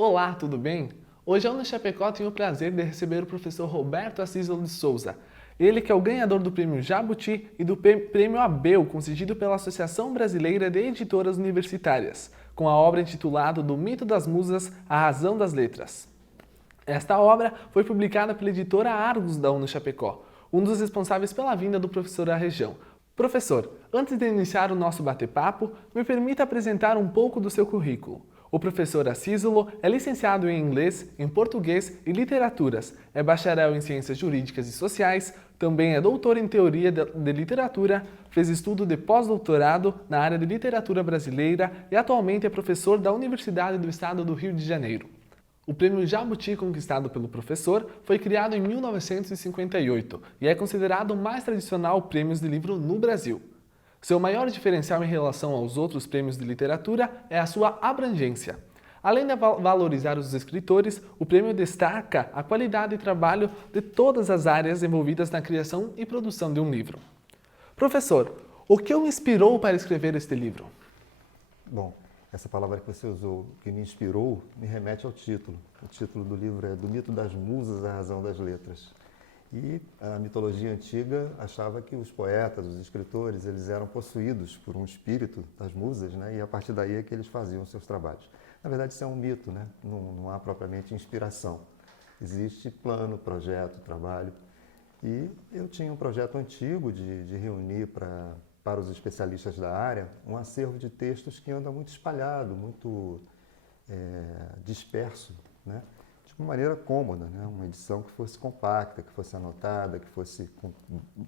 Olá, tudo bem? Hoje a Chapecó tem o prazer de receber o professor Roberto Assísolo de Souza. Ele que é o ganhador do Prêmio Jabuti e do Prêmio Abel, concedido pela Associação Brasileira de Editoras Universitárias, com a obra intitulada Do Mito das Musas, a Razão das Letras. Esta obra foi publicada pela editora Argos da Chapecó, um dos responsáveis pela vinda do professor à região. Professor, antes de iniciar o nosso bate-papo, me permita apresentar um pouco do seu currículo. O professor Assísolo é licenciado em inglês, em português e literaturas, é bacharel em ciências jurídicas e sociais, também é doutor em teoria de literatura, fez estudo de pós-doutorado na área de literatura brasileira e atualmente é professor da Universidade do Estado do Rio de Janeiro. O prêmio Jabuti conquistado pelo professor foi criado em 1958 e é considerado o mais tradicional prêmio de livro no Brasil. Seu maior diferencial em relação aos outros prêmios de literatura é a sua abrangência. Além de valorizar os escritores, o prêmio destaca a qualidade de trabalho de todas as áreas envolvidas na criação e produção de um livro. Professor, o que o inspirou para escrever este livro? Bom, essa palavra que você usou, que me inspirou, me remete ao título. O título do livro é Do Mito das Musas, a Razão das Letras. E a mitologia antiga achava que os poetas, os escritores, eles eram possuídos por um espírito das musas, né? E a partir daí é que eles faziam seus trabalhos. Na verdade, isso é um mito, né? Não há propriamente inspiração. Existe plano, projeto, trabalho. E eu tinha um projeto antigo de reunir para os especialistas da área um acervo de textos que anda muito espalhado, muito disperso, né? De uma maneira cômoda, né? Uma edição que fosse compacta, que fosse anotada, que fosse com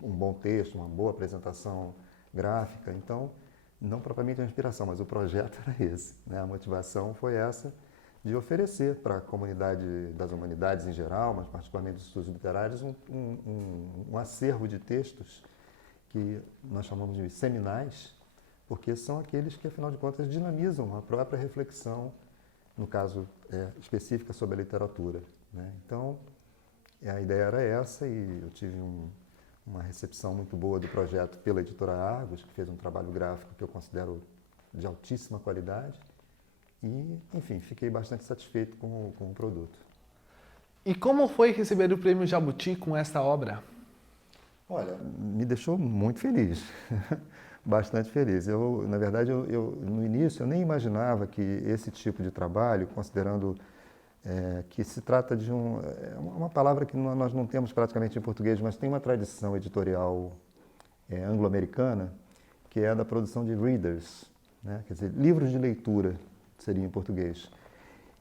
um bom texto, uma boa apresentação gráfica. Então, não propriamente a inspiração, mas o projeto era esse, né? A motivação foi essa, de oferecer para a comunidade das humanidades em geral, mas particularmente dos estudos literários, um acervo de textos que nós chamamos de seminais, porque são aqueles que, afinal de contas, dinamizam a própria reflexão, no caso específica sobre a literatura, né? Então, a ideia era essa e eu tive uma recepção muito boa do projeto pela editora Argos, que fez um trabalho gráfico que eu considero de altíssima qualidade e, enfim, fiquei bastante satisfeito com o produto. E como foi receber o prêmio Jabuti com esta obra? Olha, me deixou muito feliz, bastante feliz. Na verdade, no início eu nem imaginava que esse tipo de trabalho, considerando que se trata de uma palavra que nós não temos praticamente em português, mas tem uma tradição editorial anglo-americana, que é a da produção de readers, né? Quer dizer, livros de leitura, seria em português.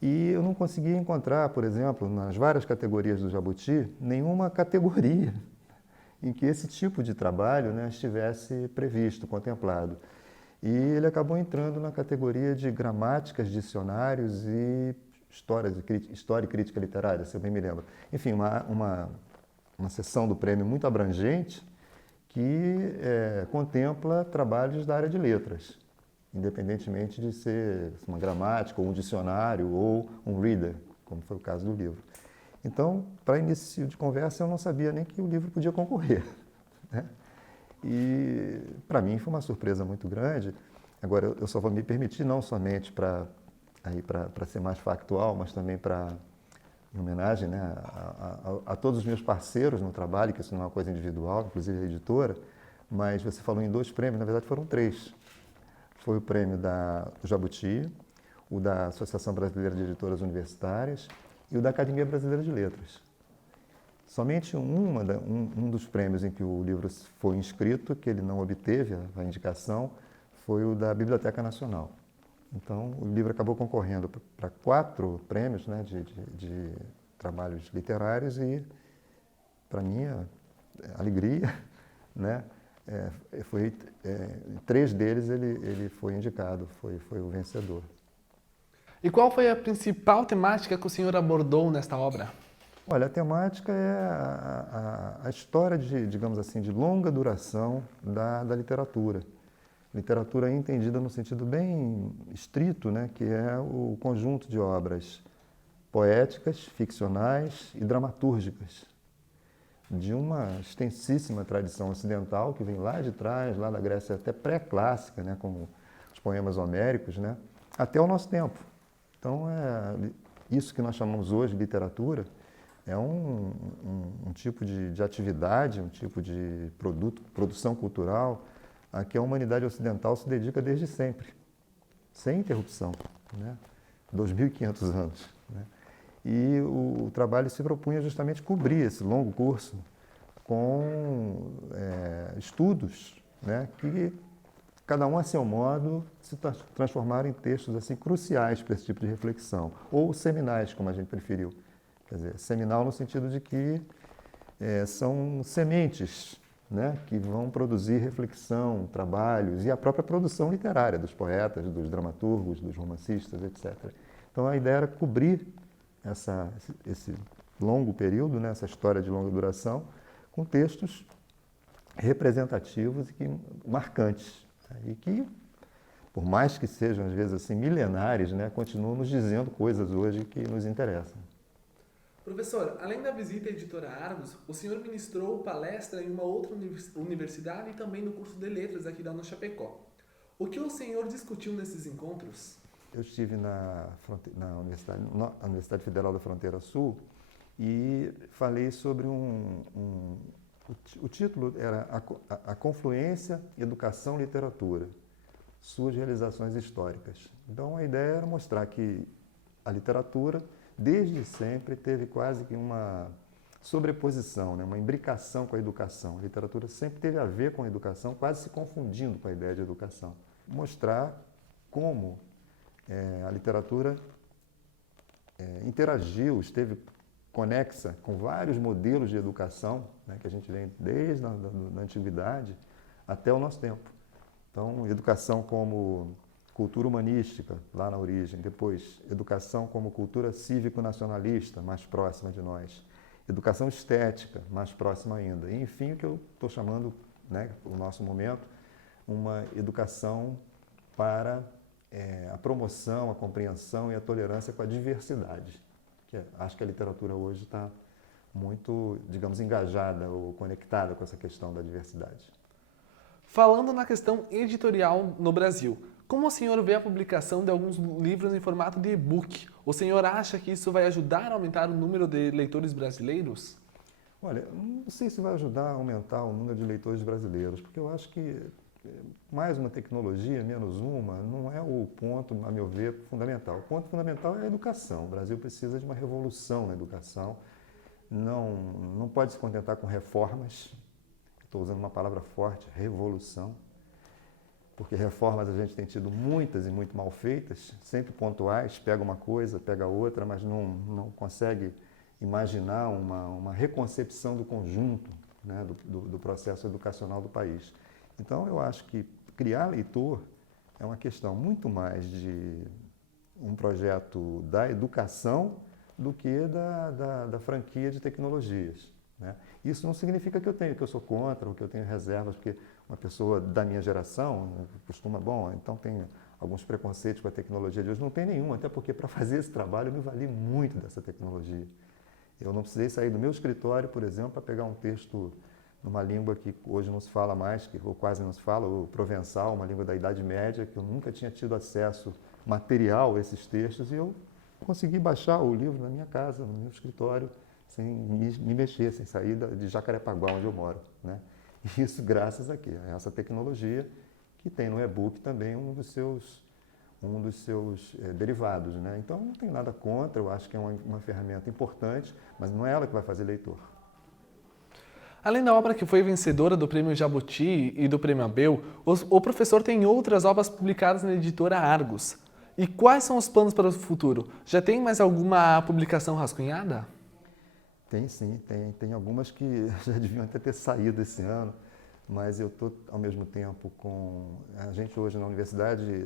E eu não conseguia encontrar, por exemplo, nas várias categorias do Jabuti, nenhuma categoria em que esse tipo de trabalho, né, estivesse previsto, contemplado. E ele acabou entrando na categoria de gramáticas, dicionários e história e crítica literária, se eu bem me lembro. Enfim, uma seção do prêmio muito abrangente que contempla trabalhos da área de letras, independentemente de ser uma gramática, ou um dicionário, ou um reader, como foi o caso do livro. Então, para início de conversa, eu não sabia nem que o livro podia concorrer, né? E, para mim, foi uma surpresa muito grande. Agora, eu só vou me permitir, não somente para ser mais factual, mas também em homenagem, né, a todos os meus parceiros no trabalho, que isso não é uma coisa individual, inclusive a editora, mas você falou em 2 prêmios, na verdade foram 3. Foi o prêmio do Jabuti, o da Associação Brasileira de Editoras Universitárias, e o da Academia Brasileira de Letras. Somente um dos prêmios em que o livro foi inscrito, que ele não obteve a indicação, foi o da Biblioteca Nacional. Então, o livro acabou concorrendo para 4 prêmios, né, de trabalhos literários e, para minha alegria, né, 3 deles ele foi indicado, foi o vencedor. E qual foi a principal temática que o senhor abordou nesta obra? Olha, a temática é a história digamos assim, de longa duração da literatura. Literatura entendida no sentido bem estrito, né, que é o conjunto de obras poéticas, ficcionais e dramatúrgicas, de uma extensíssima tradição ocidental que vem lá de trás, lá da Grécia até pré-clássica, né, como os poemas homéricos, né, até o nosso tempo. Então, isso que nós chamamos hoje de literatura é um tipo de atividade, um tipo de produção cultural a que a humanidade ocidental se dedica desde sempre, sem interrupção, né? 2.500 anos. Né? E o trabalho se propunha justamente cobrir esse longo curso com estudos, né, que cada um a seu modo se transformaram em textos assim cruciais para esse tipo de reflexão, ou seminais, como a gente preferiu. Quer dizer, seminal no sentido de que são sementes, né, que vão produzir reflexão, trabalhos e a própria produção literária dos poetas, dos dramaturgos, dos romancistas, etc. Então a ideia era cobrir esse longo período, né, essa história de longa duração, com textos representativos e marcantes, né, e que, por mais que sejam às vezes assim milenares, né, continuam nos dizendo coisas hoje que nos interessam. Professor, além da visita à editora Argos, o senhor ministrou palestra em uma outra universidade e também no curso de letras aqui da Chapecó. O que o senhor discutiu nesses encontros? Eu estive na Universidade Federal da Fronteira Sul e falei sobre o título era a Confluência Educação Literatura, suas realizações históricas. Então a ideia era mostrar que a literatura desde sempre teve quase que uma sobreposição, né? Uma imbricação com a educação. A literatura sempre teve a ver com a educação, quase se confundindo com a ideia de educação. Mostrar como a literatura interagiu, esteve conexa com vários modelos de educação, né, que a gente vem desde a antiguidade até o nosso tempo. Então, educação como cultura humanística, lá na origem, depois educação como cultura cívico-nacionalista, mais próxima de nós, educação estética, mais próxima ainda, e enfim, o que eu estou chamando, né, no nosso momento, uma educação para a promoção, a compreensão e a tolerância com a diversidade. Acho que a literatura hoje está muito, digamos, engajada ou conectada com essa questão da diversidade. Falando na questão editorial no Brasil, como o senhor vê a publicação de alguns livros em formato de e-book? O senhor acha que isso vai ajudar a aumentar o número de leitores brasileiros? Olha, não sei se vai ajudar a aumentar o número de leitores brasileiros, porque eu acho que mais uma tecnologia, menos uma, não é o ponto, a meu ver, fundamental. O ponto fundamental é a educação. O Brasil precisa de uma revolução na educação. Não pode se contentar com reformas. Estou usando uma palavra forte, revolução. Porque reformas a gente tem tido muitas e muito mal feitas, sempre pontuais, pega uma coisa, pega outra, mas não consegue imaginar uma reconcepção do conjunto, né, do processo educacional do país. Então, eu acho que criar leitor é uma questão muito mais de um projeto da educação do que da franquia de tecnologias, né? Isso não significa que eu sou contra ou que eu tenho reservas, porque uma pessoa da minha geração costuma, então tem alguns preconceitos com a tecnologia de hoje. Não tem nenhum, até porque para fazer esse trabalho eu me vali muito dessa tecnologia. Eu não precisei sair do meu escritório, por exemplo, para pegar um texto numa língua que hoje não se fala mais, ou quase não se fala, o provençal, uma língua da Idade Média, que eu nunca tinha tido acesso material a esses textos, e eu consegui baixar o livro na minha casa, no meu escritório, sem me mexer, sem sair de Jacarepaguá, onde eu moro, né? E isso graças a essa tecnologia que tem no e-book também um dos seus derivados, né? Então não tem nada contra, eu acho que é uma ferramenta importante, mas não é ela que vai fazer leitor. Além da obra que foi vencedora do Prêmio Jabuti e do Prêmio Abel, o professor tem outras obras publicadas na editora Argos. E quais são os planos para o futuro? Já tem mais alguma publicação rascunhada? Tem sim, tem algumas que já deviam até ter saído esse ano, mas eu estou ao mesmo tempo com... A gente hoje na universidade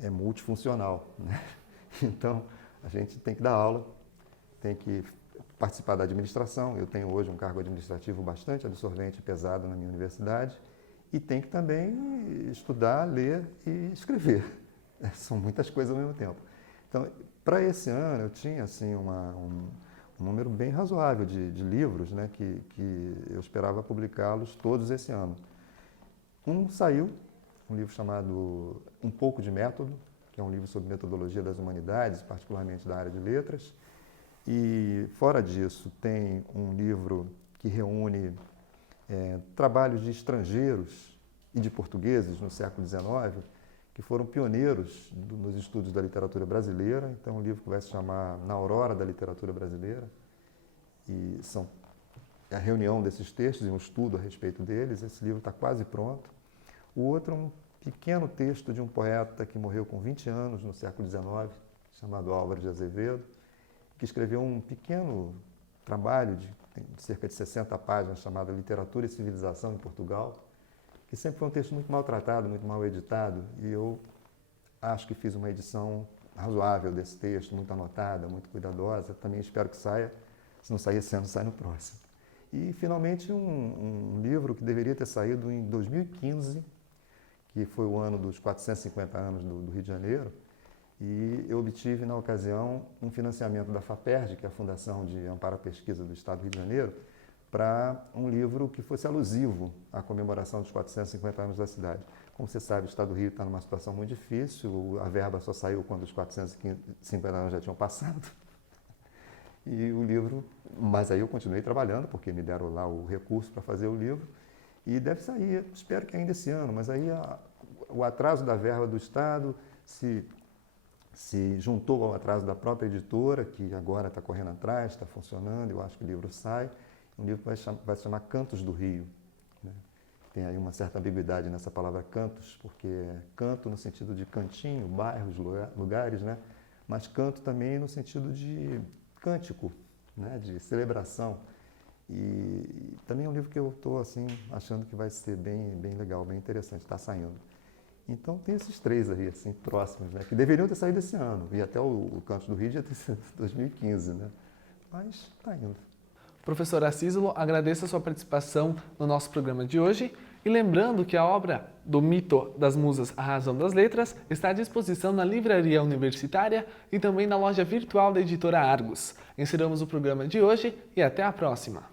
é multifuncional, né? Então a gente tem que dar aula, tem que participar da administração. Eu tenho hoje um cargo administrativo bastante absorvente e pesado na minha universidade e tem que também estudar, ler e escrever. São muitas coisas ao mesmo tempo. Então, para esse ano eu tinha assim um número bem razoável de livros, né, que eu esperava publicá-los todos esse ano. Saiu, um livro chamado Um Pouco de Método, que é um livro sobre metodologia das humanidades, particularmente da área de letras. E, fora disso, tem um livro que reúne trabalhos de estrangeiros e de portugueses no século XIX, que foram pioneiros nos estudos da literatura brasileira. Então, é um livro que vai se chamar Na Aurora da Literatura Brasileira. E são a reunião desses textos e um estudo a respeito deles. Esse livro está quase pronto. O outro é um pequeno texto de um poeta que morreu com 20 anos no século XIX, chamado Álvares de Azevedo, que escreveu um pequeno trabalho de cerca de 60 páginas chamado Literatura e Civilização em Portugal, que sempre foi um texto muito maltratado, muito mal editado, e eu acho que fiz uma edição razoável desse texto, muito anotada, muito cuidadosa. Também espero que saia. Se não sair esse ano, sai no próximo. E, finalmente, um livro que deveria ter saído em 2015, que foi o ano dos 450 anos do Rio de Janeiro, e eu obtive, na ocasião, um financiamento da FAPERJ, que é a Fundação de Amparo à Pesquisa do Estado do Rio de Janeiro, para um livro que fosse alusivo à comemoração dos 450 anos da cidade. Como você sabe, o Estado do Rio está numa situação muito difícil, a verba só saiu quando os 450 anos já tinham passado. E o livro, mas aí eu continuei trabalhando, porque me deram lá o recurso para fazer o livro, e deve sair, espero que ainda esse ano, mas aí o atraso da verba do Estado se juntou ao atraso da própria editora, que agora está correndo atrás, está funcionando, eu acho que o livro sai. Um livro que vai se chamar Cantos do Rio, né? Tem aí uma certa ambiguidade nessa palavra cantos, porque é canto no sentido de cantinho, bairros, lugares, né? Mas canto também no sentido de cântico, né? De celebração. E também é um livro que eu estou assim, achando que vai ser bem legal, bem interessante, está saindo. Então tem esses três aí, assim, próximos, né? Que deveriam ter saído esse ano, e até o Cantos do Rio já ter sido 2015, né? Mas está indo. Professor Acísolo, agradeço a sua participação no nosso programa de hoje e lembrando que a obra do Mito das Musas, A Razão das Letras está à disposição na Livraria Universitária e também na loja virtual da editora Argos. Encerramos o programa de hoje e até a próxima!